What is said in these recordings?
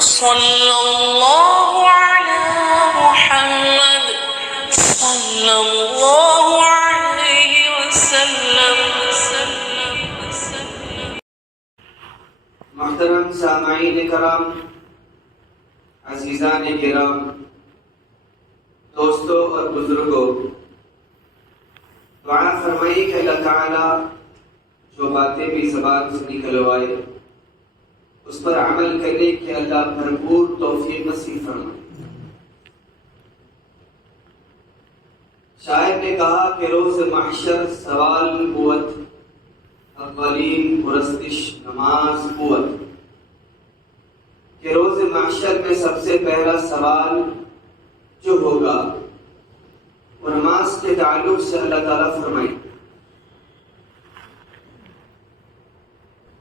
صلی اللہ علی محمد صلی اللہ علیہ وسلم۔ محترم سامعین کرام، عزیزان کرام، دوستوں اور بزرگوں، دعا فرمائیے کہ اللہ تعالیٰ جو باتیں بھی زبان سے نکلوائے اس پر عمل کرنے کی اللہ بھرپور توفیق نصیب فرمائے۔ شاعر نے کہا کہ روز محشر سوال نبوت، اولین پرستش نماز قوت، کہ روز محشر میں سب سے پہلا سوال جو ہوگا وہ نماز کے تعلق سے اللہ تعالیٰ فرمائے۔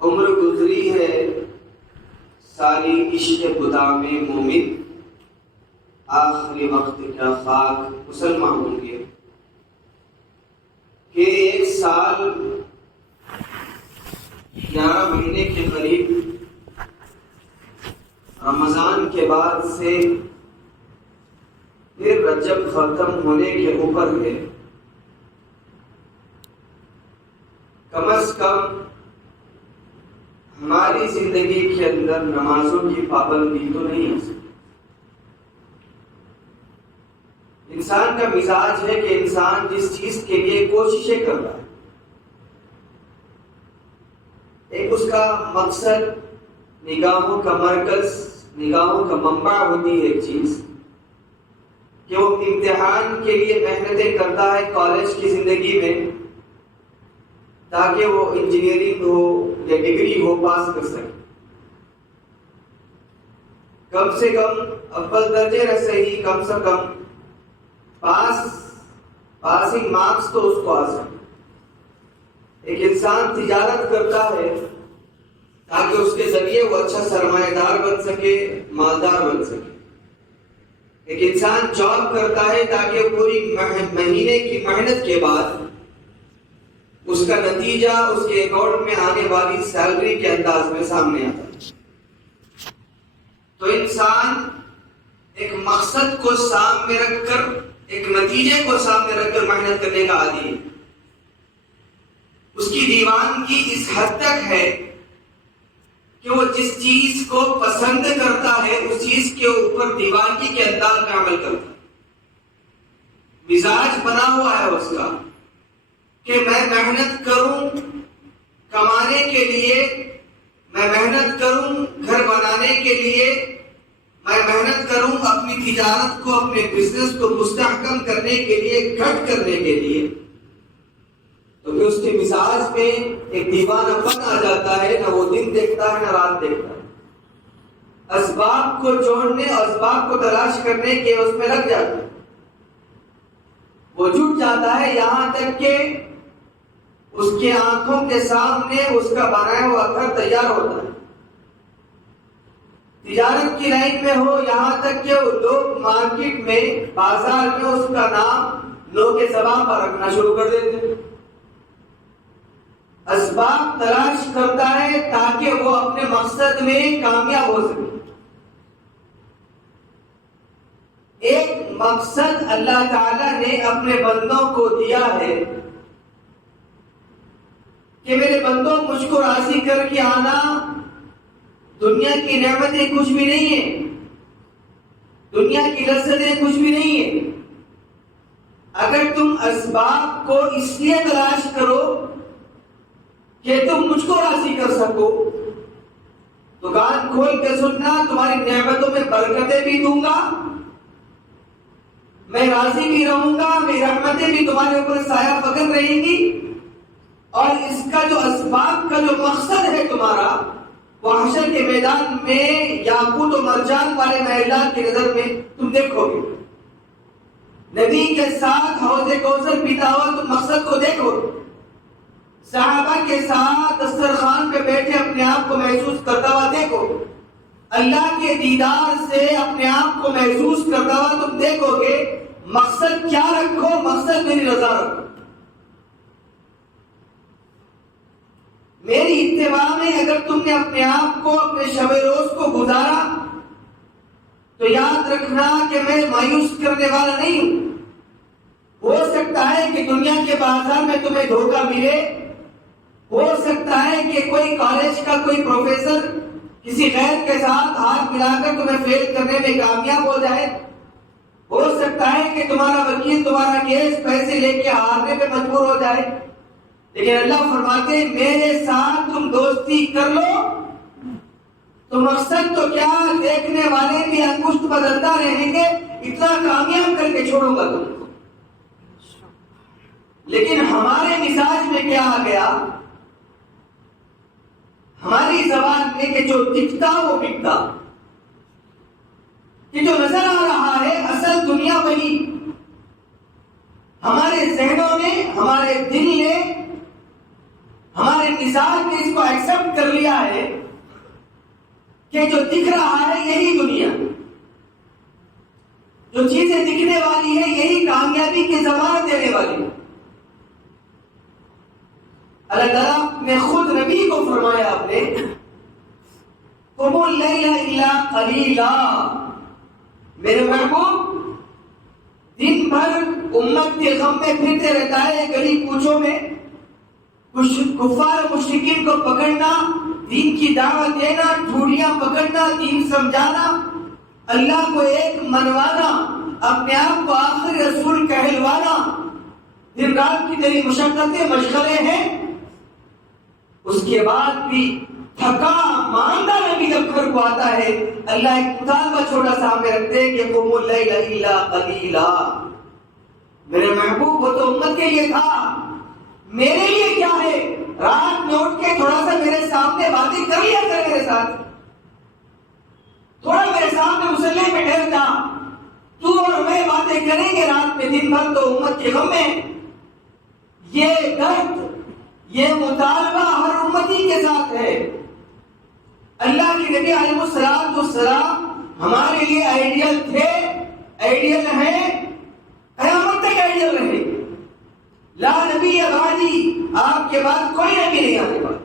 عمر گزری ہے ساری عشق گدام مومن، آخری وقت کیا خاک مسلمان ہوں گے، کہ 1 سال 11 مہینے کے قریب رمضان کے بعد سے پھر رجب ختم ہونے کے اوپر ہے۔ کم از کم ہماری زندگی کے اندر نمازوں کی پابندی تو نہیں ہے۔ انسان کا مزاج ہے کہ انسان جس چیز کے لیے کوششیں کر رہا ہے، ایک اس کا مقصد، نگاہوں کا مرکز، نگاہوں کا منبع ہوتی ہے ایک چیز، کہ وہ امتحان کے لیے محنتیں کرتا ہے کالج کی زندگی میں، تاکہ وہ انجینئرنگ ہو یا ڈگری ہو پاس کر سکے، کم سے کم اول درجے نہ صحیح، کم سے کم پاسنگ مارکس تو اس کو آ سکے۔ ایک انسان تجارت کرتا ہے تاکہ اس کے ذریعے وہ اچھا سرمایہ دار بن سکے، مالدار بن سکے۔ ایک انسان جاب کرتا ہے تاکہ پوری مہینے کی محنت کے بعد اس کا نتیجہ اس کے اکاؤنٹ میں آنے والی سیلری کے انداز میں سامنے آتا ہے۔ تو انسان ایک مقصد کو سامنے رکھ کر، ایک نتیجے کو سامنے رکھ کر محنت کرنے کا عادی ہے۔ اس کی دیوانگی اس حد تک ہے کہ وہ جس چیز کو پسند کرتا ہے اس چیز کے اوپر دیوانگی کے انداز میں عمل کرتا ہے۔ مزاج بنا ہوا ہے اس کا کہ میں محنت کروں کمانے کے لیے، میں محنت کروں گھر بنانے کے لیے، میں محنت کروں اپنی تجارت کو، اپنے بزنس کو مستحکم کرنے کے لیے، گھٹ کرنے کے لیے، تو پھر اس کے مزاج میں ایک دیوانہ پن آ جاتا ہے، نہ وہ دن دیکھتا ہے نہ رات دیکھتا ہے، اسباب کو جوڑنے، اسباب کو تلاش کرنے کے اس میں لگ جاتا ہے، وہ جٹ جاتا ہے، یہاں تک کہ اس کے آنکھوں کے سامنے اس کا بنایا ہوا گھر تیار ہوتا ہے۔ تجارت کی لائن میں ہو، یہاں تک کہ لوگ مارکیٹ میں، بازار میں اس کا نام لوگ کے زبان پر رکھنا شروع کر دیتے ہیں۔ اسباب تلاش کرتا ہے تاکہ وہ اپنے مقصد میں کامیاب ہو سکے۔ ایک مقصد اللہ تعالیٰ نے اپنے بندوں کو دیا ہے کہ میرے بندوں مجھ کو راضی کر کے آنا، دنیا کی نعمتیں کچھ بھی نہیں ہیں، دنیا کی لذتیں کچھ بھی نہیں ہیں۔ اگر تم اسباب کو اس لیے تلاش کرو کہ تم مجھ کو راضی کر سکو، تو کان کھول کے سننا، تمہاری نعمتوں میں برکتیں بھی دوں گا، میں راضی بھی رہوں گا، میری رحمتیں بھی تمہارے اوپر سایہ پکڑ رہیں گی، اور اس کا جو اسباب کا جو مقصد ہے تمہارا، وہ حشر کے میدان میں یاقوت و مرجان والے محلات کی نظر میں تم دیکھو گے۔ نبی کے ساتھ حوض کوثر پیتا ہوا تم مقصد کو دیکھو گے، صحابہ کے ساتھ دسترخوان پہ بیٹھے اپنے آپ کو محسوس کرتا ہوا دیکھو گے، اللہ کے دیدار سے اپنے آپ کو محسوس کرتا ہوا تم دیکھو گے۔ مقصد کیا رکھو؟ مقصد میری رضا رکھو، میری اتباع میں اگر تم نے اپنے آپ کو، اپنے شب روز کو گزارا تو یاد رکھنا کہ میں مایوس کرنے والا نہیں ہوں. ہو سکتا ہے کہ دنیا کے بازار میں تمہیں دھوکہ ملے، ہو سکتا ہے کہ کوئی کالج کا کوئی پروفیسر کسی غیر کے ساتھ ہاتھ ملا کر تمہیں فیل کرنے میں کامیاب ہو جائے، ہو سکتا ہے کہ تمہارا وکیل تمہارا کیس پیسے لے کے ہارنے پہ مجبور ہو جائے، لیکن اللہ فرماتے ہیں میرے ساتھ تم دوستی کر لو تو مقصد تو کیا، دیکھنے والے بھی انگشت بدلتا رہیں گے، اتنا کامیاب کر کے چھوڑوں گا تم کو. لیکن ہمارے مزاج میں کیا آ گیا، ہماری زبان میں کہ جو دکھتا وہ بکتا، کہ جو نظر آ رہا ہے اصل دنیا وہی. ہمارے ذہنوں نے، ہمارے دل نے، ہمارے مزاج نے اس کو ایکسپٹ کر لیا ہے کہ جو دکھ رہا ہے یہی دنیا، جو چیزیں دکھنے والی ہے یہی کامیابی کی ضمانت دینے والی ہے. اللہ تعالیٰ نے خود نبی کو فرمایا اپنے، قُمُ اللَّيْلَ إِلَّا قَلِيلًا، میرے محبوب دن بھر امت کے غم میں پھرتے رہتا ہے، گلی کوچوں میں کفار مشرکین کو پکڑنا، دین کی دعوت دینا، ٹھوڑیاں پکڑنا، دین سمجھانا، اللہ کو ایک منوانا، اپنے آپ کو آخری رسول کہلوانا، دن رات کی تیری مشقتیں مشغلے ہیں. اس کے بعد بھی تھکا ماندہ نبی جب گھر کو آتا ہے، اللہ ایک مطالبہ چھوٹا سا ہمیں رکھتے ہیں کہ قُمُ اللَّيْلَ إِلَّا قَلِيلًا. میرے محبوب وہ تو امت کے لیے تھا، میرے لیے کیا ہے، رات میں اٹھ کے تھوڑا سا میرے سامنے باتیں کر لیا کر، میرے ساتھ تھوڑا میرے سامنے مصلی پہ ٹھہر جا، تو اور میں باتیں کریں گے رات میں، دن بھر تو امت کے غم میں. یہ درد، یہ مطالبہ ہر امتی کے ساتھ ہے. اللہ کے نبی علیہ السلام ہمارے لیے آئیڈیل تھے، آئیڈیل ہیں، قیامت تک آئیڈیل رہے. لا نبی بعدی، آپ کے بعد کوئی نبی نہیں آنے والا.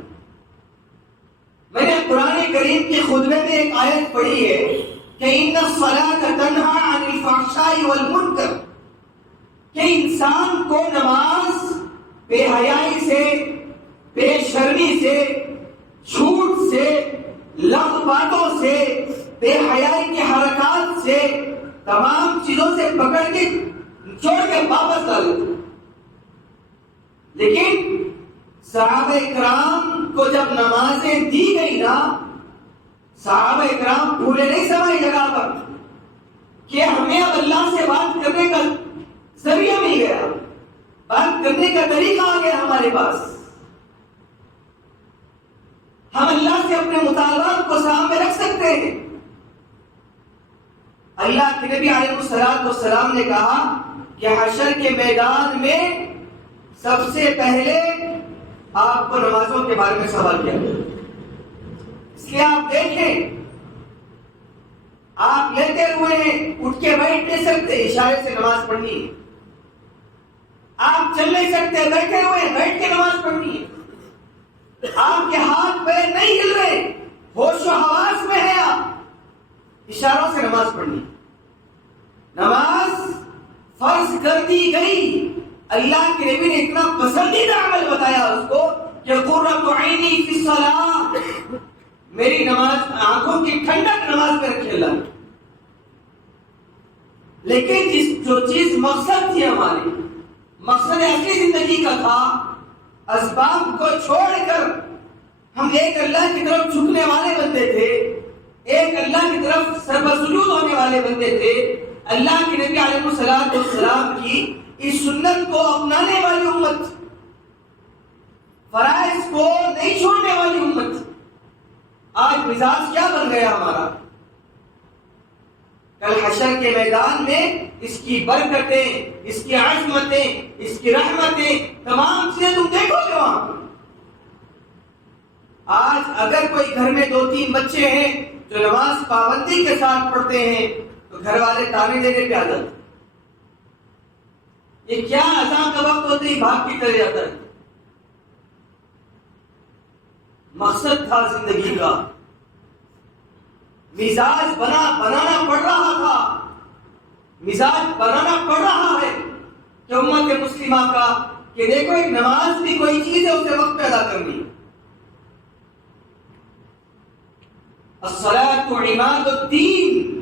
میں نے قرآن کریم کے خطبے میں ایک آیت پڑھی ہے کہ ان الصلاۃ تنہی عن الفحشاء والمنکر، کہ انسان کو نماز بے حیائی سے، بے شرمی سے، جھوٹ سے، لغو باتوں سے، بے حیائی کی حرکات سے، تمام چیزوں سے پکڑ کے چھوڑ کے واپس ڈال دیتے. لیکن صحابہ اکرام کو جب نمازیں دی گئی نا، صحابہ اکرام بھولے نہیں سمجھ جگہ پر کہ ہمیں اب اللہ سے بات کرنے کا ذریعہ مل گیا، بات کرنے کا طریقہ آ گیا ہمارے پاس. ہم اللہ سے اپنے مطالبات کو سامنے رکھ سکتے ہیں. اللہ کے نبی علیہ السلام نے کہا کہ حشر کے میدان میں سب سے پہلے آپ کو نمازوں کے بارے میں سوال کیا گیا. اس لیے آپ دیکھیں، آپ لیتے ہوئے ہیں، اٹھ کے بیٹھ نہیں سکتے، اشارے سے نماز پڑھنی ہے. آپ چل نہیں سکتے، بیٹھے ہوئے بیٹھ کے نماز پڑھنی ہے. آپ کے ہاتھ پیر نہیں ہل رہے، ہوش و حواس میں ہے، آپ اشاروں سے نماز پڑھنی. نماز فرض کر دی گئی. اللہ کے نبی نے اتنا پسندیدہ عمل بتایا اس کو کہ قرۃ عینی فی الصلاۃ، میری نماز، آنکھوں کی ٹھنڈک نماز میں رکھے اللہ. لیکن جو چیز مقصد تھی، ہماری مقصد اصلی زندگی کا تھا، اسباب کو چھوڑ کر ہم ایک اللہ کی طرف جھکنے والے بندے تھے، ایک اللہ کی طرف سربسجود ہونے والے بندے تھے. اللہ کے نبی علیہ السلام کی اس سنت کو اپنانے والی امت، فرائض کو نہیں چھوڑنے والی امت. آج مزاج کیا بن گیا ہمارا؟ کل حشر کے میدان میں اس کی برکتیں، اس کی عظمتیں، اس کی رحمتیں، تمام چیزیں تم دیکھو گے وہاں. آج اگر کوئی گھر میں 2-3 بچے ہیں جو نماز پابندی کے ساتھ پڑھتے ہیں تو گھر والے تانے دینے پہ آ جاتے. یہ کیا اذان کا وقت ہوتے ہی بھاگ کے چلے جاتا ہے. مقصد تھا زندگی کا، مزاج بنانا پڑ رہا تھا، مزاج بنانا پڑ رہا ہے کہ امت مسلمہ کا کہ دیکھو ایک نماز بھی کوئی چیز ہے، اسے وقت پہ ادا کرنی. الصلاۃ عماد الدین،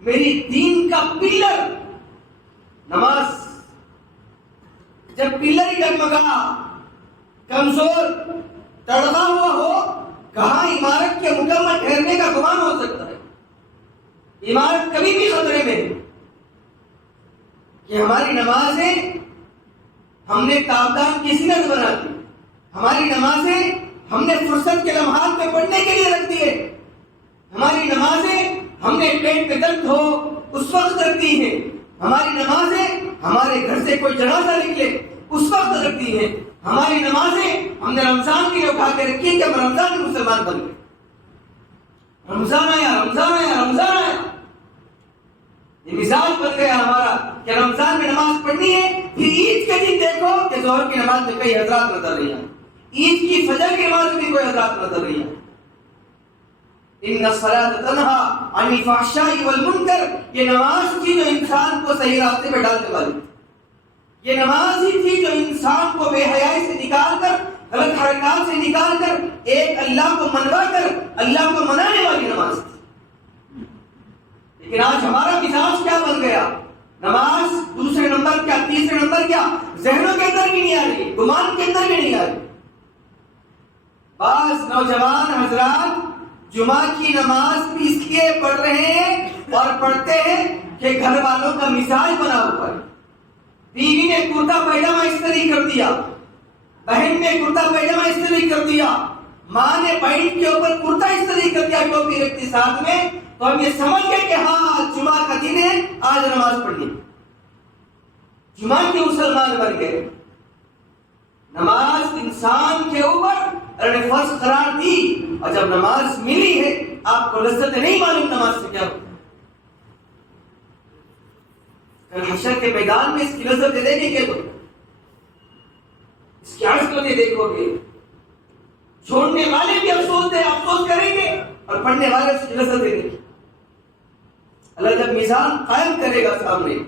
میری دین کا پلر نماز. جب پلر ہی ڈگمگا، کمزور، تڑپا ہوا ہو، کہاں عمارت کے مکمل ٹھہرنے کا گمان ہو سکتا ہے؟ عمارت کبھی بھی خطرے میں ہے. کہ ہماری نمازیں ہم نے تابدان کی زینت بنا دی، ہماری نمازیں ہم نے فرصت کے لمحات میں پڑھنے کے لیے رکھ دیے، ہماری نمازیں ہم نے پیٹ میں درد ہو اس وقت رکھ دی ہیں، ہماری نمازیں ہمارے گھر سے کوئی جنازہ نکلے اس وقت رکھ دی ہیں، ہماری نمازیں ہم نے رمضان کے لیے اٹھا کے رکھی کہ ہم رمضان میں مسلمان بن گئے. رمضان آیا، رمضان آیا، رمضان آیا، یہ مزاج بن گیا ہمارا کہ رمضان میں نماز پڑھنی ہے. پھر عید کے دن دیکھو کہ ظہر کی نماز میں کئی حضرات نظر نہیں آئے، عید کی فجر کی نماز میں کوئی حضرات نظر نہیں آئے. ان الصلاۃ تنہی عن الفحشاء والمنکر، یہ نماز تھی جو انسان کو صحیح راستے پہ ڈالنے والی تھی. یہ نماز ہی تھی جو انسان کو بے حیائی سے نکال کر، غلط حرکات سے نکال کر، ایک اللہ کو منوا کر اللہ کو منانے والی نماز تھی. لیکن آج ہمارا مزاج کیا بن گیا؟ نماز دوسرے نمبر کیا، تیسرے نمبر کیا، ذہنوں کے اندر بھی نہیں آ رہی، گمان کے اندر بھی نہیں آ رہی. بعض نوجوان حضرات جمعہ کی نماز بھی اس لیے پڑھ رہے ہیں اور پڑھتے ہیں کہ گھر والوں کا مزاج بنا ہوا ہے. بیوی نے کرتا پیجامہ استری کر دیا، بہن نے کرتا پیجامہ استری کر دیا، ماں نے بہن کے اوپر کرتا استری کر دیا، ٹوپی رکھتی ساتھ میں، تو ہم یہ سمجھ گئے کہ ہاں جمعہ کا دن ہے، آج نماز پڑھنی. جمعہ کے مسلمان بن گئے. نماز انسان کے اوپر فرض قرار دی، اور جب نماز ملی ہے آپ کو لذت نہیں معلوم نماز سے کیا ہوتا. کل حشر کے میدان میں اس کی لذت دیکھیں گے تو اس کی عظمتیں دیکھو گے. چھوڑنے والے بھی افسوس کریں گے اور پڑھنے والے اس کی لذت دیکھیں گے. اللہ جب میزان قائم کرے گا سامنے،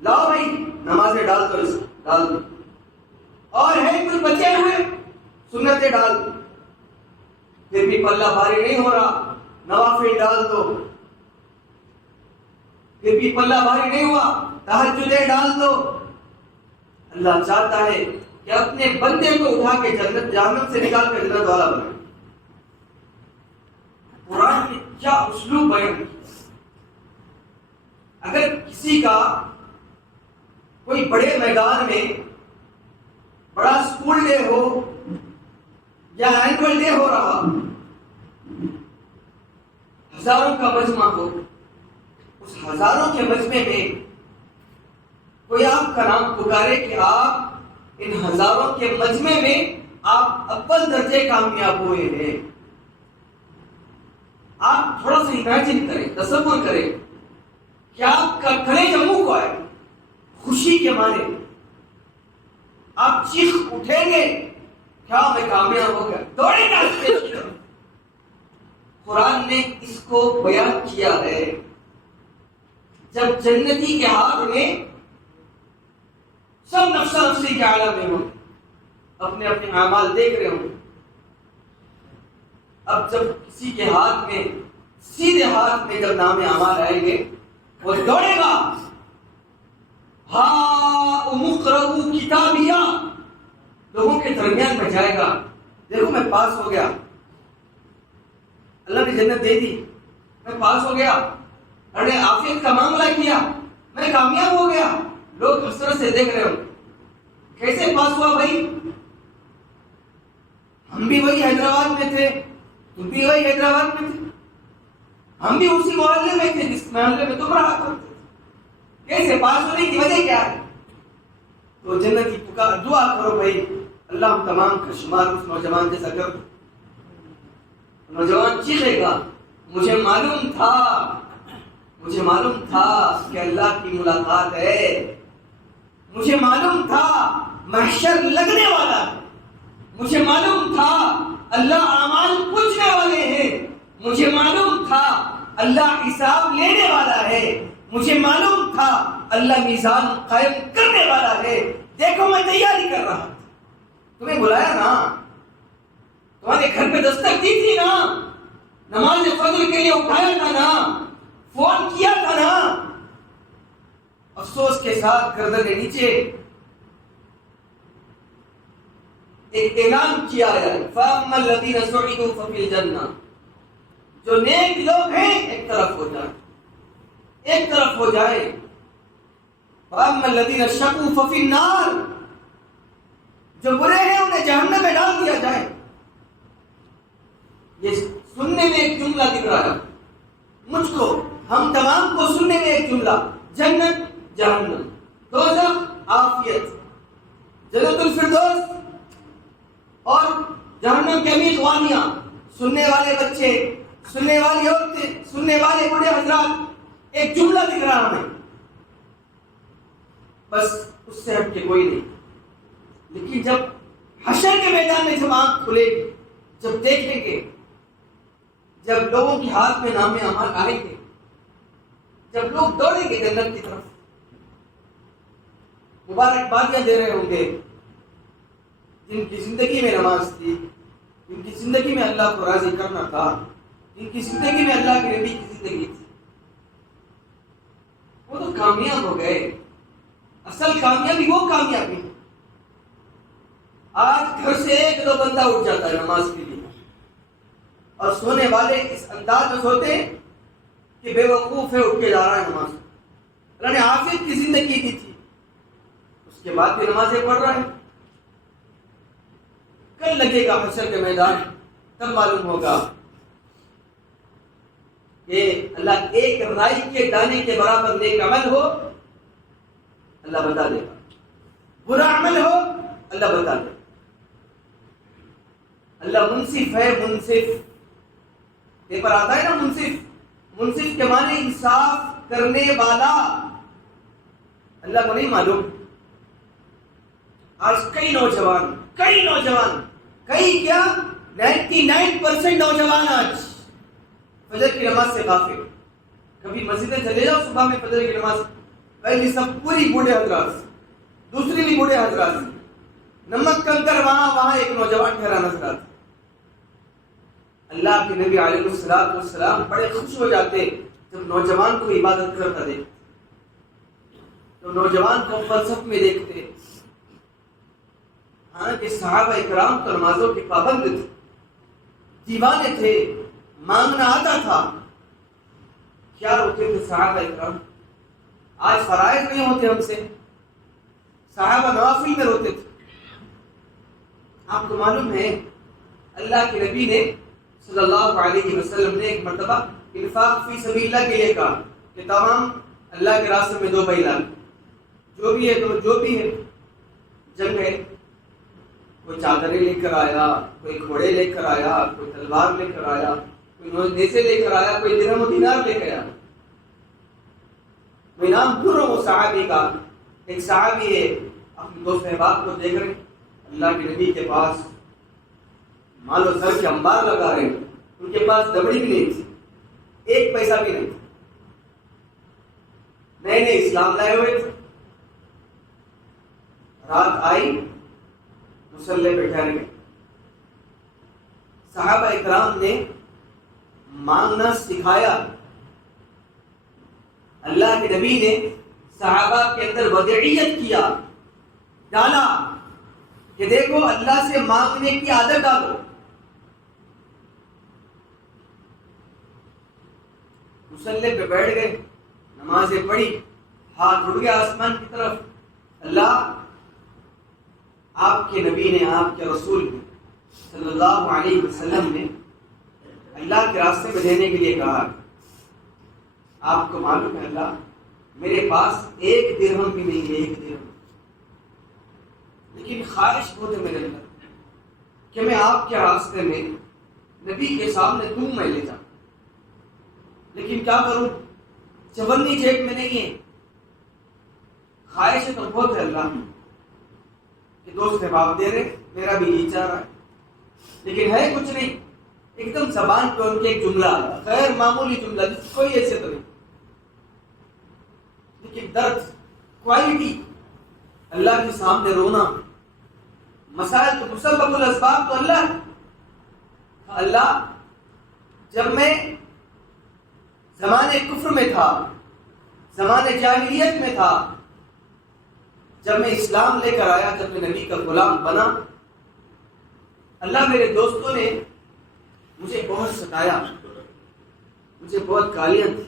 لاؤ بھائی نمازیں ڈال دو، اس ڈال دو، اور ہے کچھ بچے ہوئے سنتیں ڈال دو، پھر بھی پلہ بھاری نہیں ہو رہا، نوافل ڈال دو، پھر بھی پلہ بھاری نہیں ہوا، تہجدیں ڈال دو. اللہ چاہتا ہے کہ اپنے بندے کو اٹھا کے جنت جہنم سے نکال کر جنت والا بنائے. قرآن نے کیا اسلوب بیان کیا. اگر کسی کا کوئی بڑے میدان میں بڑا اسکول ڈے ہو یا اینول ڈے ہو رہا، ہزاروں کا مجمع ہو، اس ہزاروں کے مجمع میں کوئی آپ کا نام پکارے کہ آپ ان ہزاروں کے مجمع میں آپ اول درجے کامیاب ہوئے ہیں، آپ تھوڑا سا امیجن کریں، تصور کریں کہ آپ کا کلیجہ منہ کو آئے خوشی کے مارے، آپ چیخ اٹھیں گے کیا میں کامیاب ہو گیا، دوڑے گا اسٹیج کی طرف. قرآن نے اس کو بیان کیا ہے جب جنتی کے ہاتھ میں سب نفسا نفسی کے عالم میں ہوں، اپنے اپنے اعمال دیکھ رہے ہوں. اب جب کسی کے ہاتھ میں، سیدھے ہاتھ میں جب نام اعمال آئیں گے، وہ دوڑے گا، ہاں اقرؤ کتابیہ، لوگوں کے درمیان میں جائے گا، دیکھو میں پاس ہو گیا، اللہ نے جنت دے دی، میں پاس ہو گیا، ارے عافیت کا معاملہ کیا، میں کامیاب ہو گیا. لوگ حسرت سے دیکھ رہے ہو کیسے پاس ہوا بھائی، ہم بھی وہی حیدرآباد میں تھے، تم بھی وہی حیدرآباد میں تھے، ہم بھی اسی محلے میں تھے جس محلے میں تم رہا کرتے تھے، کیسے پاس ہونے کی وجہ کیا ہے؟ تو جنت کی پکار، دعا کرو بھائی اللہ ہم تمام کا شمار اس نوجوان جیسا کر. نوجوان چیخے گا مجھے معلوم تھا کہ اللہ کی ملاقات ہے، مجھے معلوم تھا محشر لگنے والا ہے، مجھے معلوم تھا اللہ اعمال پوچھنے والے ہیں، مجھے معلوم تھا اللہ حساب لینے والا ہے، مجھے معلوم تھا اللہ میزان قائم کرنے والا ہے، دیکھو میں تیاری کر رہا تھا، تمہیں بلایا نا، تمہارے گھر پہ دستک دی تھی نا، نماز فجر کے لیے اٹھایا تھا نا، فون کیا تھا نا، افسوس کے ساتھ گردن نیچے ایک اعلان کیا ہے، فَأَمَّا الَّذِينَ سُعِدُوا فَفِي الْجَنَّةِ، جو نیک لوگ ہیں ایک طرف ہو جائیں، ایک طرف ہو جائے، فَأَمَّا الَّذِينَ شَقُوا فَفِي النَّارِ، جو برے ہیں انہیں جہنم میں ڈال دیا جائے۔ یہ سننے میں ایک جملہ دکھ رہا ہے مجھ کو، ہم تمام کو سننے میں ایک جملہ، جنت جہنم، دوزخ عافیت، جنت الفردوس اور جہنم کے امیر وانیاں، سننے والے بچے، سننے والی عورتیں، سننے والے بڑے حضرات، ایک جملہ دکھ رہا ہمیں، بس اس سے ہٹ کے کوئی نہیں۔ لیکن جب حشر کے میدان میں جب آنکھ کھلے گی، جب دیکھیں گے، جب لوگوں کے ہاتھ میں نام اعمال آئیں گے، جب لوگ دوڑیں گے جنت کی طرف، مبارکبادیاں دے رہے ہوں گے، جن کی زندگی میں نماز تھی، جن کی زندگی میں اللہ کو راضی کرنا تھا، جن کی زندگی میں اللہ کے نبی کی زندگی تھی، وہ تو کامیاب ہو گئے۔ اصل کامیابی وہ کامیابی، آج گھر سے ایک دو بندہ اٹھ جاتا ہے نماز کے لیے، اور سونے والے اس انداز میں سوتے ہیں کہ بے وقوف ہے، اٹھ کے جا رہا ہے نماز۔ اللہ نے حافظ کی زندگی دی تھی، اس کے بعد بھی نمازیں پڑھ رہا ہے۔ کل لگے گا حشر کے میدان، تب معلوم ہوگا کہ اللہ ایک رائی کے دانے کے برابر نیک عمل ہو اللہ بتا دے گا، برا عمل ہو اللہ بتا دے گا۔ اللہ منصف ہے، منصف، پیپر آتا ہے نا منصف، منصف کے معنی انصاف کرنے والا، اللہ کو نہیں معلوم۔ آج کئی نوجوان کئی کیا 99% نوجوان آج فجر کی نماز سے غافل۔ کبھی مسجدیں چلے جاؤ صبح میں فجر کی نماز، پہلی سب پوری بوڑھے حضرات، دوسری بھی بوڑھے حضرات، نمک کنکر وہاں ایک نوجوان ٹھہرا نظر آتا۔ اللہ کے نبی علیہ الصلوۃ والسلام بڑے خوش ہو جاتے جب نوجوان کو عبادت کرتا دیکھتے، تو نوجوان کو فلسفے میں دیکھتے۔ حالانکہ صحابہ اکرام تو نمازوں کے پابند تھے، دیوانے تھے، مانگنا آتا تھا، کیا روتے تھے صحابہ اکرام؟ آج فرائض نہیں ہوتے ہم سے، صحابہ نوافل میں روتے تھے۔ آپ کو معلوم ہے اللہ کے نبی نے صلی اللہ علیہ وسلم نے ایک مرتبہ انفاق فی سبیل اللہ کے لیے کہا کہ تمام اللہ کے راستے میں 2 بیلان، جو بھی ہے تو جو بھی ہے، جنگ ہے، کوئی چادریں لے کر آیا، کوئی گھوڑے لے کر آیا، کوئی تلوار لے کر آیا، کوئی نیزے لے کر آیا، کوئی درہم و دینار لے کر آیا۔ میں نام بھول رہا ہوں وہ صحابی کا، ایک صحابی ہے، اپنے دوست احباب کو دیکھ رہے اللہ کے نبی کے پاس مال و زر کے انبار لگا رہے ہیں، ان کے پاس دبڑی بھی نہیں تھی، 1 پیسہ بھی نہیں تھا، نئے نئے اسلام لائے ہوئے تھے۔ رات آئی، مصلی پہ ٹھہر گئے۔ صحابہ اکرام نے مانگنا سکھایا، اللہ کے نبی نے صحابہ کے اندر ودیعیت کیا، ڈالا کہ دیکھو اللہ سے مانگنے کی عادت ڈالو۔ مصلی پہ بیٹھ گئے، نمازیں پڑھی، ہاتھ اٹھ گیا آسمان کی طرف، اللہ آپ کے نبی نے، آپ کے رسول نے صلی اللہ علیہ وسلم نے اللہ کے راستے میں دینے کے لیے کہا، آپ کو معلوم ہے اللہ میرے پاس 1 درہم بھی نہیں ہے، 1 درہم، لیکن خواہش بہت ہے میرے اندر کہ میں آپ کے راستے میں نبی کے سامنے دوں، میں لے جاؤں، لیکن کیا کروں، چونی جیب میں نہیں ہے، خواہش تو بہت ہے اللہ کہ دوست احباب دے رہے، میرا بھی جی چاہ رہا ہے، لیکن ہے کچھ نہیں، ایک دم زبان پہ ان کے ایک جملہ غیر معمولی جملہ جس کی کوئی حیثیت نہیں، لیکن درد، کوالٹی، اللہ کے سامنے رونا، مسائل تو مسبب الاسباب تو اللہ جب میں زمانے کفر میں تھا، زمانے جاہلیت میں تھا، جب میں اسلام لے کر آیا، جب میں نبی کا غلام بنا، اللہ میرے دوستوں نے مجھے بہت ستایا، مجھے بہت گالیاں دی،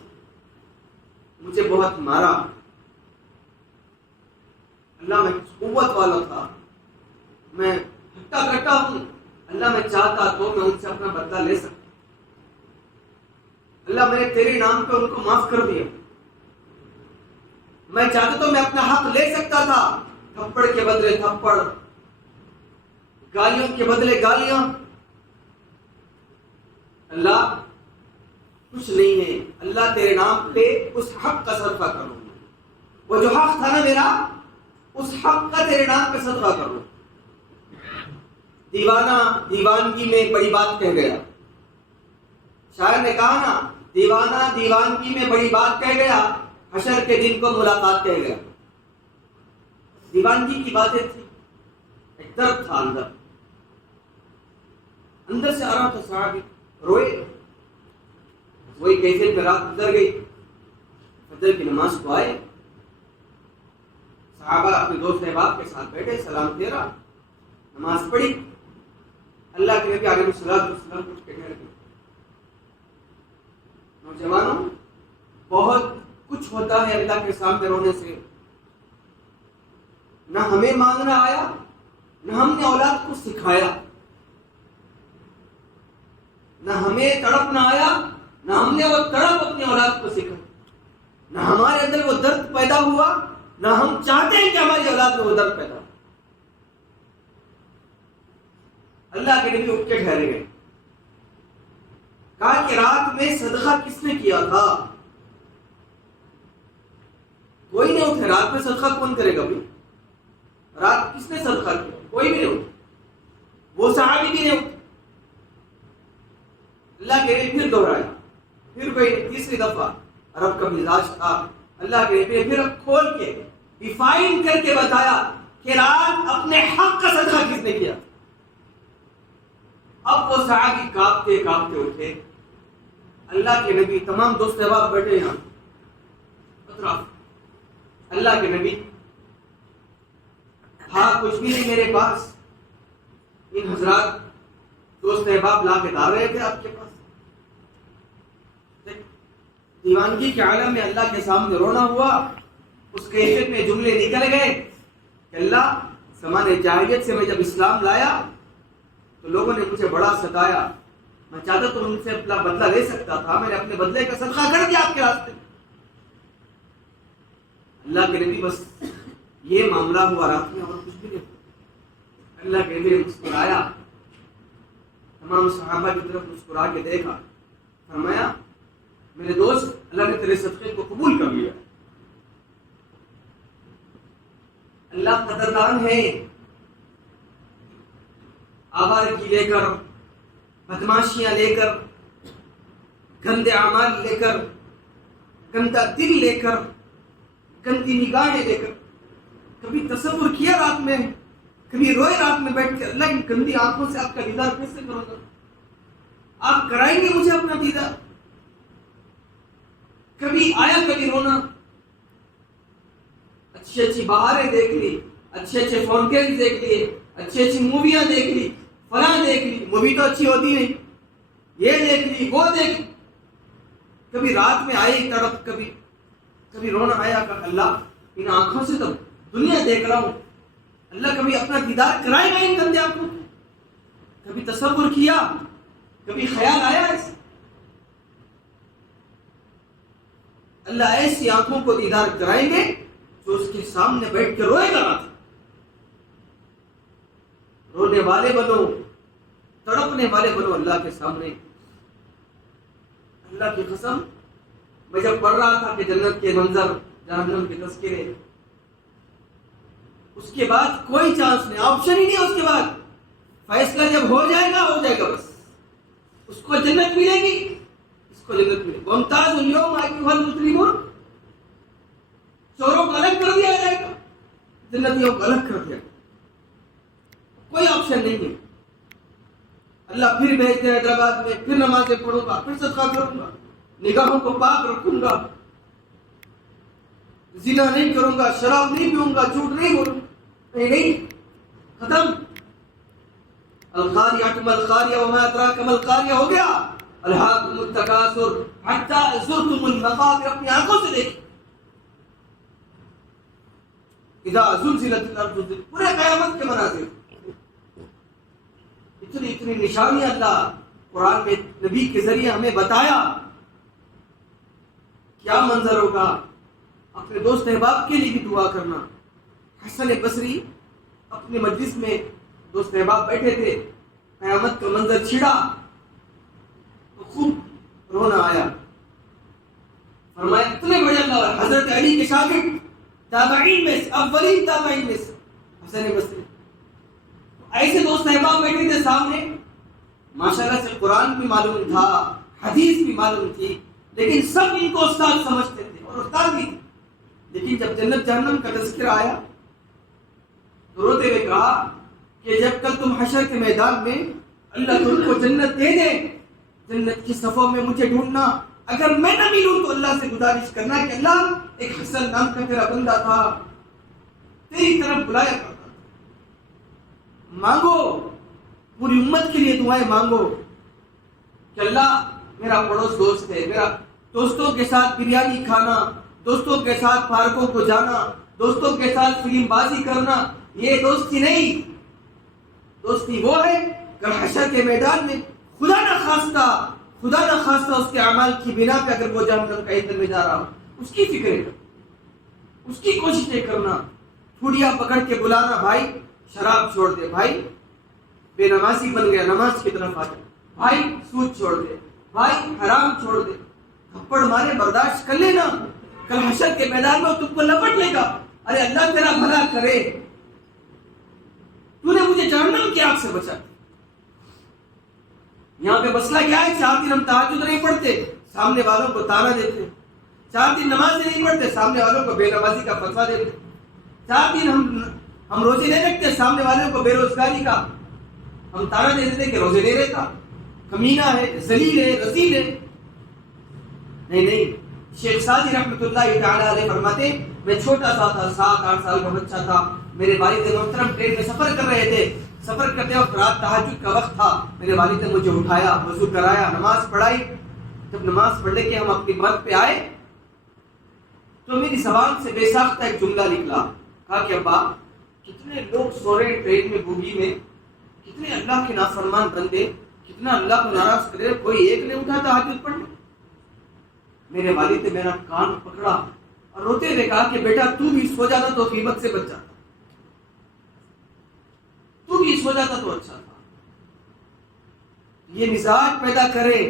مجھے بہت مارا۔ اللہ میں قوت والا تھا، میں ہٹا کٹا ہوں، اللہ میں چاہتا تو میں ان سے اپنا بدلہ لے سکتا، اللہ میں نے تیرے نام پہ ان کو معاف کر دیا، میں چاہتا تو میں اپنا حق لے سکتا تھا، تھپڑ کے بدلے تھپڑ، گالیوں کے بدلے گالیاں۔ اللہ کچھ نہیں ہے، اللہ تیرے نام پہ اس حق کا صدقہ کروں، وہ جو حق تھا نا میرا، اس حق کا تیرے نام پہ صدقہ کروں۔ دیوانہ دیوانگی میں ایک بڑی بات کہہ گیا، شاعر نے کہا نا، دیوانہ دیوانگی میں بڑی بات کہہ گیا، حشر کے دن کو ملاقات کہہ گیا۔ دیوانگی کی باتیں تھی، ایک درد تھا اندر سے آ رہا تھا، صحابی روئے، وہی کیفیت میں رات گزر گئی، فجر کی نماز کو آئے، صحابہ اپنے دوست احباب کے ساتھ بیٹھے، سلام تیرا، نماز پڑھی، اللہ کے نبی علیہ الصلوۃ والسلام کچھ کہنے لگے، نوجوانوں بہت کچھ ہوتا ہے اللہ کے سامنے رونے سے، نہ ہمیں مانگنا آیا، نہ ہم نے اولاد کو سکھایا، نہ ہمیں تڑپنا آیا، نہ ہم نے وہ تڑپ اپنی اولاد کو سکھائی، نہ ہمارے اندر وہ درد پیدا ہوا، نہ ہم چاہتے ہیں کہ ہماری اولاد میں وہ درد پیدا ہو۔ اللہ کے نبی اٹھ کے ٹھہرے گئے، کہا کہ رات میں صدقہ کس نے کیا تھا؟ کوئی نہیں اٹھے، رات میں صدقہ کون کرے گا بھائی؟ رات کس نے صدقہ کیا؟ کوئی بھی نہیں اٹھے، وہ صحابی بھی نہیں اٹھے۔ اللہ کے نبی پھر دوہرایا، پھر کوئی تیسری دفعہ، عرب کا مزاج تھا، اللہ کے نبی پھر کھول کے ڈیفائن کر کے بتایا کہ رات اپنے حق کا صدقہ کس نے کیا۔ اب وہ صحابی کانپتے کانپتے اٹھے، اللہ کے نبی، تمام دوست احباب بیٹھے یہاں اطراف، اللہ کے نبی، ہاں کچھ بھی نہیں میرے پاس، ان حضرات دوست احباب لا کے ڈال رہے تھے آپ کے پاس۔ دیوانگی کے عالم میں اللہ کے سامنے رونا ہوا، اس کیفیت میں جملے نکل گئے کہ اللہ، زمانے جاہلیت سے میں جب اسلام لایا تو لوگوں نے مجھے بڑا ستایا، میں چاہتا تو ان سے اپنا بدلہ لے سکتا تھا، میں نے اپنے بدلے کا صدقہ کر دیا آپ کے راستے۔ اللہ کے نبی بس یہ معاملہ ہوا رات میں، اور کچھ بھی نہیں۔ اللہ کے نبی نے مسکرایا، تمام صحابہ کی طرف مسکرا کے دیکھا، فرمایا میرے دوست، اللہ نے تیرے صدقے کو قبول کر لیا، اللہ قدردان ہے۔ آوارگی لے کر، بدماشیاں لے کر، گندے اعمال لے کر، گندا دل لے کر، گندی نگاہیں لے کر، کبھی تصور کیا رات میں، کبھی روئے رات میں بیٹھ کے، اللہ ان گندی آنکھوں سے آپ کا دیدار کیسے کروں گا؟ آپ کرائیں گے مجھے اپنا دیدار؟ کبھی آیا کبھی رونا، اچھی اچھی بہاریں دیکھ لی، اچھے اچھے فاؤنٹین دیکھ لیے، اچھی اچھی موویاں دیکھ لی، فلاں دیکھ لی، مووی تو اچھی ہوتی نہیں، یہ دیکھ لی، وہ دیکھ لی، کبھی رات میں آئی تڑپ، کبھی رونا آیا کہ اللہ ان آنکھوں سے تو دنیا دیکھ رہا ہوں، اللہ کبھی اپنا دیدار کرائے گا ان گندے آنکھوں کو؟ کبھی تصور کیا، کبھی خیال آیا ایسے؟ اللہ ایسی آنکھوں کو دیدار کرائیں گے جو اس کے سامنے بیٹھ کے روئے گا۔ رونے والے بنو، تڑپنے والے بنو اللہ کے سامنے۔ اللہ کی قسم، میں جب پڑھ رہا تھا کہ جنت کے منظر، جہنم کے تذکرے، اس کے بعد کوئی چانس نہیں، آپشن ہی نہیں اس کے بعد۔ فیصلہ جب ہو جائے گا بس. اس کو جنت ملے گی, اس کو جنت ملے گی. وامتاز اليوم ایھا المجرمون, چوروں کو الگ کر دیا جائے گا, جنتیوں کو الگ کر دیا گا. کوئی آپشن نہیں ہے. اللہ پھر بھیجتے حیدرآباد میں, پھر نمازیں پڑھوں گا, پھر صدقہ کروں گا, نگاہوں کو پاک رکھوں گا, زنا نہیں کروں گا, شراب نہیں پیوں گا, جھوٹ نہیں بولوں گا. نہیں, ختم. القاریہ ما القاریہ وما ادراک ما القاریہ ہو گیا. الہاکم التکاثر حتی زرتم المقابر, اپنی آنکھوں سے دیکھیں. اذا زلزلت الارض زلزالها, پورے قیامت کے مناظر, اتنی نشانیاں اللہ قرآن میں نبی کے ذریعے ہمیں بتایا. کیا منظر ہوگا. اپنے دوست احباب کے لیے بھی دعا کرنا. حسن بصری اپنے مجلس میں دوست احباب بیٹھے تھے, قیامت کا منظر چھڑا تو خوب رونا آیا. فرمایا اتنے بڑے اللہ, اور حضرت علی کے شاگرد تابعین میں سے, اولین تابعین میں سے حسن بصری. ایسے دوست احباب بیٹھے تھے سامنے, ماشاءاللہ سے قرآن بھی معلوم تھا, حدیث بھی معلوم تھی, لیکن سب ان کو استاد سمجھتے تھے اور استاد بھی. لیکن جب جنت جہنم کا تذکرہ آیا تو روتے ہوئے کہا کہ جب کل تم حشر کے میدان میں اللہ تم کو جنت دے دے, جنت کی صفوں میں مجھے ڈھونڈنا. اگر میں نہ ملوں تو اللہ سے گزارش کرنا کہ اللہ ایک حسن نام کا تیرا بندہ تھا, تیری طرف بلایا کرتا تھا, مانگو, پوری امت کے لیے دعائیں مانگو کہ اللہ میرا پڑوس دوست ہے, میرا دوستوں کے ساتھ بریانی کھانا, دوستوں کے ساتھ پارکوں کو جانا, دوستوں کے ساتھ فلم بازی کرنا, یہ دوستی نہیں. دوستی وہ ہے کہ حشر کے میدان میں خدا نہ خواستہ اس کے اعمال کی بنا پہ اگر وہ جہنم کا ایندھن میں جا رہا ہو, اس کی فکر ہے, اس کی کوششیں کرنا. ٹھوڑیاں پکڑ کے بلانا, بھائی شراب چھوڑ دے, بھائی بے نمازی بن گیا نماز کی طرف آ جا, بھائی سود چھوڑ دے, بھائی حرام چھوڑ دے. تھپڑ مارے برداشت کر لینا, کل حشر کے میدان میں تم کو لپٹ لے گا. ارے اللہ تیرا بھلا کرے, تو نے مجھے جہنم کی آگ سے بچا. یہاں پہ مسئلہ کیا ہے, 4 دن ہم تہجد نہیں پڑھتے, سامنے والوں کو تانا دیتے. 4 دن نماز نہیں پڑھتے, سامنے والوں کو بے نمازی کا فتویٰ دیتے. 4 دن ہم روزے نہیں رکھتے, سامنے والوں کو بے روزگاری کا ہم تانا دے دیتے کہ روزے نہیں رہتا, کمینہ ہے, ذلیل ہے, رذیل ہے. نہیں, شیخ سعدی رحمۃ اللہ تعالی علیہ فرماتے, میں چھوٹا سا تھا, 7-8 سال کا بچہ تھا. میرے والد محترم ٹرین میں سفر کر رہے تھے, سفر کرتے وقت رات تہجد کا وقت تھا. میرے والد نے مجھے اٹھایا, وضو کرایا, نماز پڑھائی. جب نماز پڑھنے کے ہم اپنی برتھ پہ آئے تو میری زبان سے بے ساختہ ایک جملہ نکلا. کہا کہ ابا کتنے لوگ سو رہے ہیں ٹرین میں, بوگی میں, کتنے اللہ کے نافرمان بندے, کتنا اللہ کو ناراض کرے, کوئی ایک نے اٹھا تہجد پڑھنے. میرے والد نے میرا کان پکڑا اور روتے ہوئے کہا کہ بیٹا تو بھی سو جاتا تو غیبت سے بچ جاتا, تو بھی سو جاتا تو اچھا تھا. یہ مزاج پیدا کرے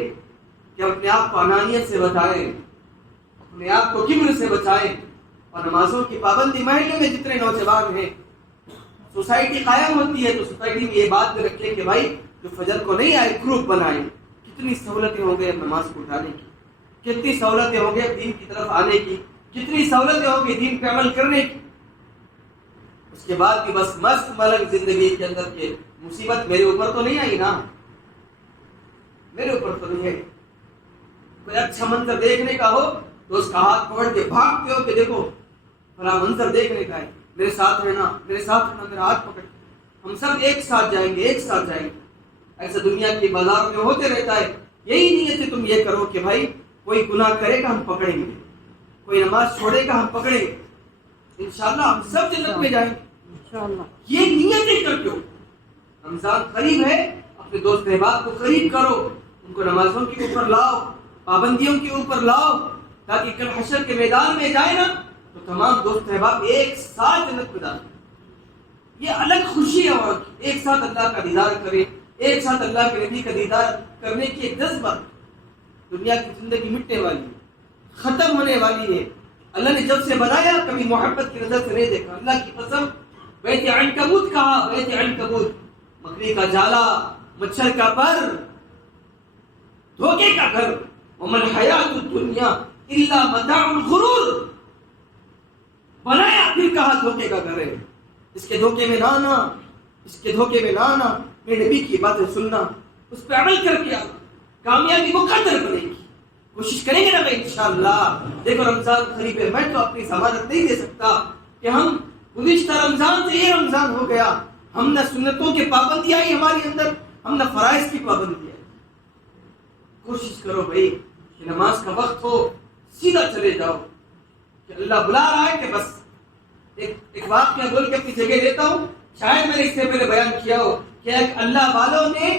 کہ اپنے آپ کو انانیت سے بچائے, اپنے آپ کو کبر سے بچائے. اور نمازوں کی پابندی, محلے میں جتنے نوجوان ہیں, سوسائٹی قائم ہوتی ہے تو سوسائٹی میں یہ بات بھی رکھے کہ بھائی جو فجر کو نہیں آئے گروپ بنائے. کتنی سہولتیں ہوں گے نماز کو اٹھانے کی, کتنی سہولتیں ہوں گے دین کی طرف آنے کی, کتنی سہولتیں ہوں گی دین پہ عمل کرنے کی. اس کے بعد بھی بس مست ملک زندگی کے اندر کے مصیبت میرے اوپر تو نہیں آئی نا, میرے اوپر تو نہیں ہے. کوئی اچھا منظر دیکھنے کا ہو تو اس کا ہاتھ پکڑ کے بھاگتے ہو کہ دیکھو فلاں منظر دیکھنے کا ہے, میرے ساتھ رہنا, میرے ساتھ رہنا, میرا ہاتھ پکڑ, ہم سب ایک ساتھ جائیں گے, ایک ساتھ جائیں گے. ایسا دنیا کی بازار میں ہوتے رہتا ہے. یہی نیت ہے تم یہ کرو کہ بھائی کوئی گناہ کرے گا ہم پکڑیں گے, کوئی نماز چھوڑے گا ہم پکڑیں گے, انشاءاللہ ہم سب جنت میں جائیں گے انشاءاللہ. یہ نیتیں کر دو. رمضان قریب ہے, اپنے دوست احباب کو قریب کرو, ان کو نمازوں کے اوپر لاؤ, پابندیوں کے اوپر لاؤ, تاکہ کل حشر کے میدان میں جائے نا تو تمام دوست احباب ایک ساتھ جنت میں داخل. یہ الگ خوشی ہے وہاں کی, ایک ساتھ اللہ کا دیدار کرے, ایک ساتھ اللہ کے نبی کا دیدار کرنے کی ایک جذبہ. دنیا کی زندگی مٹنے والی ہے, ختم ہونے والی ہے. اللہ نے جب سے بنایا کبھی محبت کی نظر سے نہیں دیکھا. اللہ کی قسم, بیت عنکبوت کہا, بیت عنکبوت, مکڑی کا جالا، مچھر کا پر، دھوکے کا گھر. ومن حیات الدنیا الا متاع الغرور. بنایا پھر کہا دھوکے کا گھر ہے. اس کے دھوکے میں نہ آنا، اس کے دھوکے میں نہ آنا. میرے نبی کی باتیں سننا، اس پہ عمل کر کے آنا، کامیابی مقدر بنے گی. کوشش کریں گے نا بھائی انشاءاللہ. دیکھو رمضان قریب ہے، میں تو اپنی ضمانت نہیں دے سکتا کہ ہم گزشتہ رمضان سے یہ رمضان ہو گیا ہم نہ سنتوں کی پابندی آئی ہمارے اندر، ہم نہ فرائض کی پابندی آئی. کوشش کرو بھائی کہ نماز کا وقت ہو سیدھا چلے جاؤ کہ اللہ بلا رہا ہے کہ بس. ایک واقعہ بول کے اپنی جگہ دیتا ہوں، شاید میں نے اس سے پہلے بیان کیا ہو کہ ایک اللہ والوں نے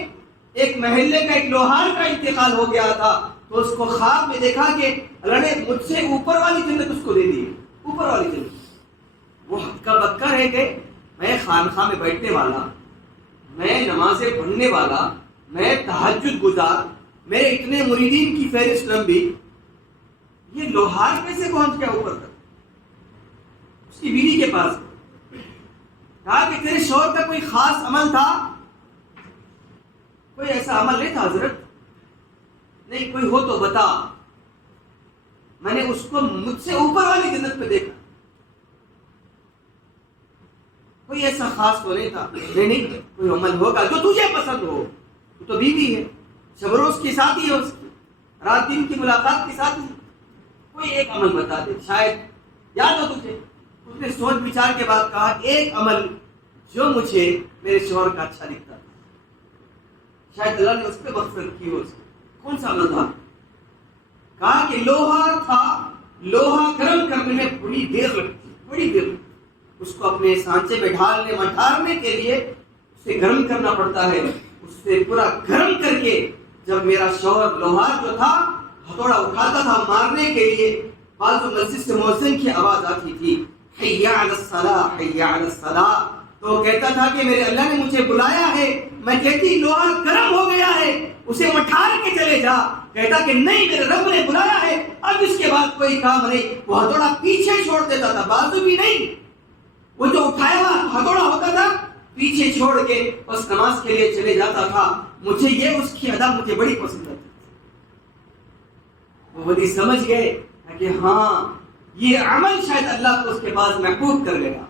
ایک محلے کا ایک لوہار کا انتقال ہو گیا تھا، تو اس کو خواب میں دیکھا کہ اللہ نے مجھ سے اوپر والی جنت اس کو دے دی. اوپر والی جنت. وہ ہکا بکا رہ گئے. میں خانقاہ میں بیٹھنے والا، میں نمازیں پڑھنے والا، میں تہجد گزار، میرے اتنے مریدین کی فہرست لمبی، یہ لوہار کیسے پہنچ گیا اوپر تک؟ اس کی بیوی کے پاس کہا کہ تیرے شوہر کا کوئی خاص عمل تھا؟ کوئی ایسا عمل نہیں تھا حضرت. نہیں، کوئی ہو تو بتا. میں نے اس کو مجھ سے اوپر والی جنت پہ دیکھا. کوئی ایسا خاص تو نہیں تھا. نہیں، کوئی عمل ہوگا جو تجھے پسند ہو. تو تو بیوی ہے، شب روز کی ساتھی ہے، اس کی رات دن کی ملاقات کی ساتھی. کوئی ایک عمل بتا دے، شاید یاد ہو تجھے. اس نے سوچ بچار کے بعد کہا ایک عمل جو مجھے میرے شوہر کا اچھا دکھتا تھا، شاید اللہ نے اس پہ مغفرت کی ہو. اس کون سا عمل تھا؟ کہا کہ لوہا تھا. لوہا گرم کرنے میں بڑی دیر لگتی، بڑی دیر. اس کو اپنے سانچے میں ڈھالنے مٹھارنے کے لیے اسے گرم کرنا پڑتا ہے. اس سے پورا گرم کر کے جب میرا شوہر لوہار جو تھا ہتھوڑا اٹھاتا تھا مارنے کے لیے، بعض مسجد سے مؤذن کی آواز آتی تھی، حی علی الصلاۃ، حی علی الصلاۃ. تو کہتا تھا کہ میرے اللہ نے مجھے بلایا ہے. میں کہتی لوہا گرم ہو گیا ہے، اسے مٹھار کے چلے جا. کہتا کہ نہیں، میرے رب نے بلایا ہے، اب اس کے بعد کوئی کام نہیں. وہ ہتھوڑا پیچھے چھوڑ دیتا تھا، بازو بھی نہیں. وہ جو اٹھایا ہوا ہتھوڑا ہوتا تھا پیچھے چھوڑ کے بس نماز کے لیے چلے جاتا تھا. مجھے یہ اس کی ادا مجھے بڑی پسند ہے. وہ ولی سمجھ گئے کہ ہاں یہ عمل شاید اللہ کو اس کے پاس محبوب کر لے گا.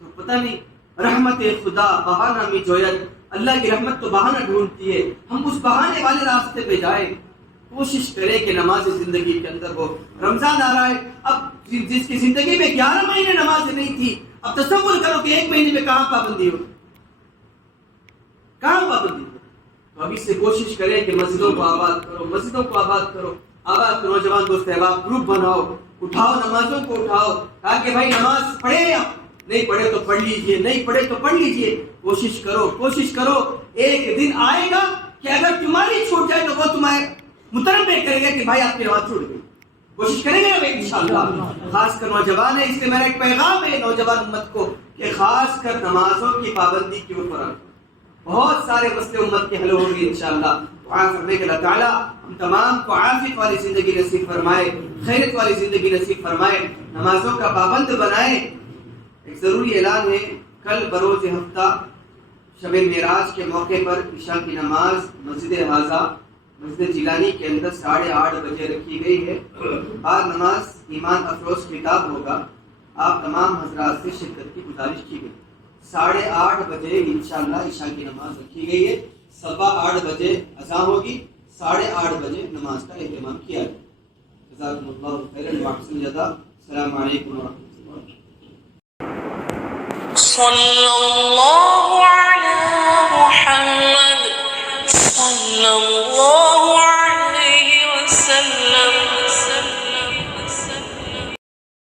تو پتہ نہیں، رحمت خدا بہانہ میں جویت. اللہ کی رحمت تو بہانہ ڈھونڈتی ہے. ہم اس بہانے والے راستے پہ جائیں. کوشش کریں کہ نماز زندگی کے اندر ہو. رمضان آ رہا ہے، اب جس کی زندگی میں 11 مہینے نماز نہیں تھی، اب تصور کرو کہ ایک مہینے میں کہاں پابندی ہو، کہاں پابندی ہو. تو ابھی سے کوشش کریں کہ مسجدوں کو آباد کرو، مسجدوں کو آباد کرو. آباد کرو. نوجوان دوست احباب گروپ بناؤ، اٹھاؤ نمازوں کو اٹھاؤ، تاکہ بھائی نماز پڑھے، نہیں پڑھے تو پڑھ لیجئے، نہیں پڑھے تو پڑھ لیجئے. کوشش کرو، کوشش کرو. ایک دن آئے گا کہ اگر تمہاری چھوٹ جائے تو وہ تمہیں متنبع کرے گا کہ بھائی آپ کی نماز چھوٹ گئی. کوشش کریں گے نا بھائی انشاءاللہ. خاص کر نوجوان ہے، اس لیے میرا ایک پیغام ہے نوجوان امت کو کہ خاص کر نمازوں کی پابندی کے اوپر بہت سارے مسئلے امت کے حل ہوں گے انشاءاللہ. دعا فرمائے کہ اللہ تعالیٰ ہم تمام کو عافیت والی زندگی نصیب فرمائے، خیرت والی زندگی نصیب فرمائے، نمازوں کا پابند بنائے. ایک ضروری اعلان ہے، کل بروز ہفتہ شب معراج کے موقع پر عشاء کی نماز مسجد حاضہ مسجد جیلانی کے اندر 8:30 بجے رکھی گئی ہے. بعد نماز ایمان افروز خطاب ہوگا. آپ تمام حضرات سے شرکت کی گزارش کی گئی. 8:30 بجے انشاءاللہ عشاء کی نماز رکھی گئی ہے. 8:15 بجے اذان ہوگی، 8:30 بجے نماز کا اہتمام کیا جائے. جزاکم اللہ خیرا واحسن الجزاء. السلام علیکم ورحمۃ اللہ. صلی اللہ